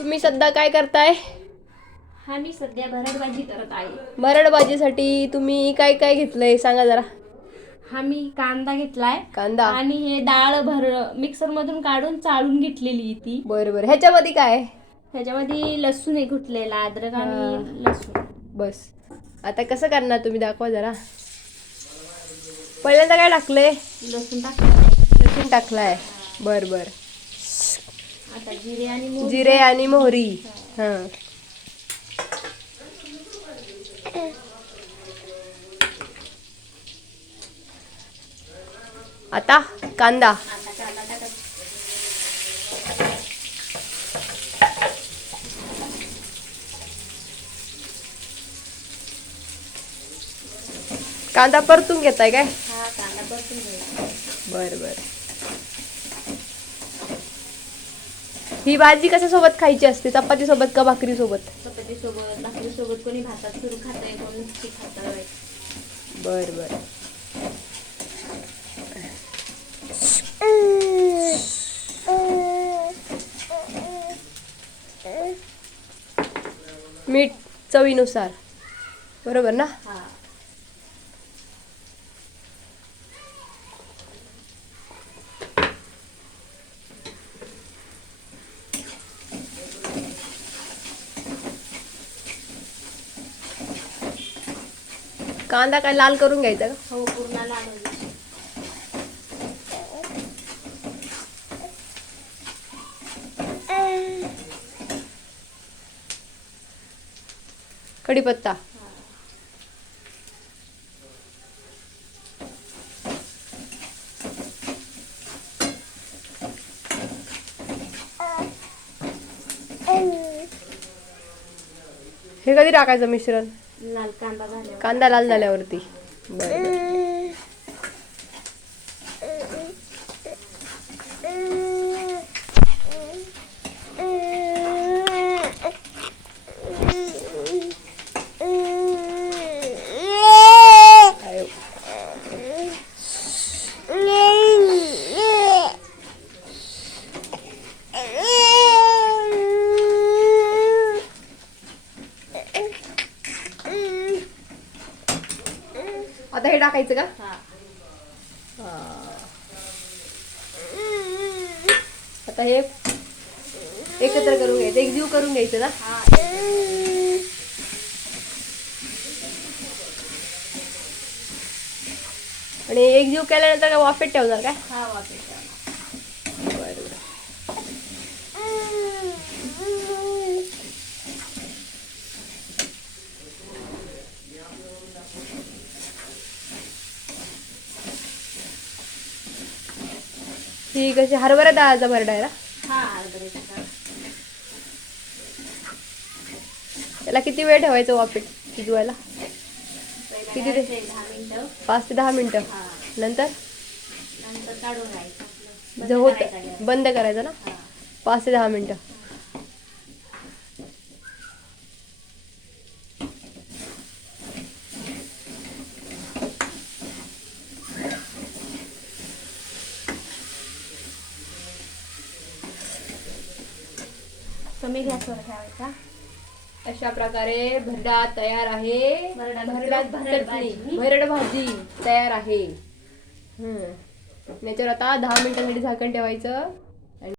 तुम्ही सध्या काय करताय? हा मी सध्या भरड भाजी करत आहे. मरड भाजीसाठी तुम्ही काय काय घेतलंय? सांगा जरा. हा मी कांदा घेतलाय. कांदा. आणि हे डाळ भर मिक्सर मधून काढून चाळून घेतलेली ती. बरं बरं ह्याच्यामध्ये काय? आहे? त्याच्यामध्ये लसूण आहे घुटलेला अद्रक आणि लसूण. बस. आता कसं करणार तुम्ही? दाखवा जरा. पहिल्यांदा काय टाकलंय? लसूण टाकलं लसूण टाकलाय. बर बर. आता जिरे आणि मोहरी. जिरे आणि मोहरी. हां. आता कांदा. आता कांदा टाकायचा. कांदा परतून घेताय काय? हा कांदा परतून घ्यायचा बर बर. ही भाजी कशा सोबत खायची असते? चपाती सोबत का भाकरी सोबत चपाती सोबत भाकरी सोबत कोणी भातात सुरू खाताय कोणी ती खाताय? बर बर. मीठ चवीनुसार. बरोबर ना? कांदा काय लाल करून घ्यायचा का? हो पूर्ण लाल होईल. कढीपत्ता. हे कधी टाकायचं मिश्रण? लाल कांदा झाल्यावर कांदा लाल झाल्यावरती बरं बरं. आता हे टाकायचं का? हा. आता हे एकत्र करून घ्यायचं. एकजीव करून घ्यायचं ना? हा आणि एकजीव केल्यानंतर काय वाफेत ठेवणार काय हा वापरायचा बरं बरं ही कशी हरभरा डाळाचा भरडा आहे ना? हा. त्याला किती वेळ ठेवायचं वाफेत शिजवायला? पहिला किती ते? पाच ते दहा मिनिटं. हा. नंतर? होत. बंद करायचं ना? हा. पाच ते दहा मिनिटं. कमी गॅसवर ठेवायचा अशा प्रकारे भरडा तयार आहे. भरडा भरडा भरड चटणी. भाजी. भरड भाजी तयार आहे. हम्म. याच्यावर आता दहा मिनिटांसाठी झाकण ठेवायचं.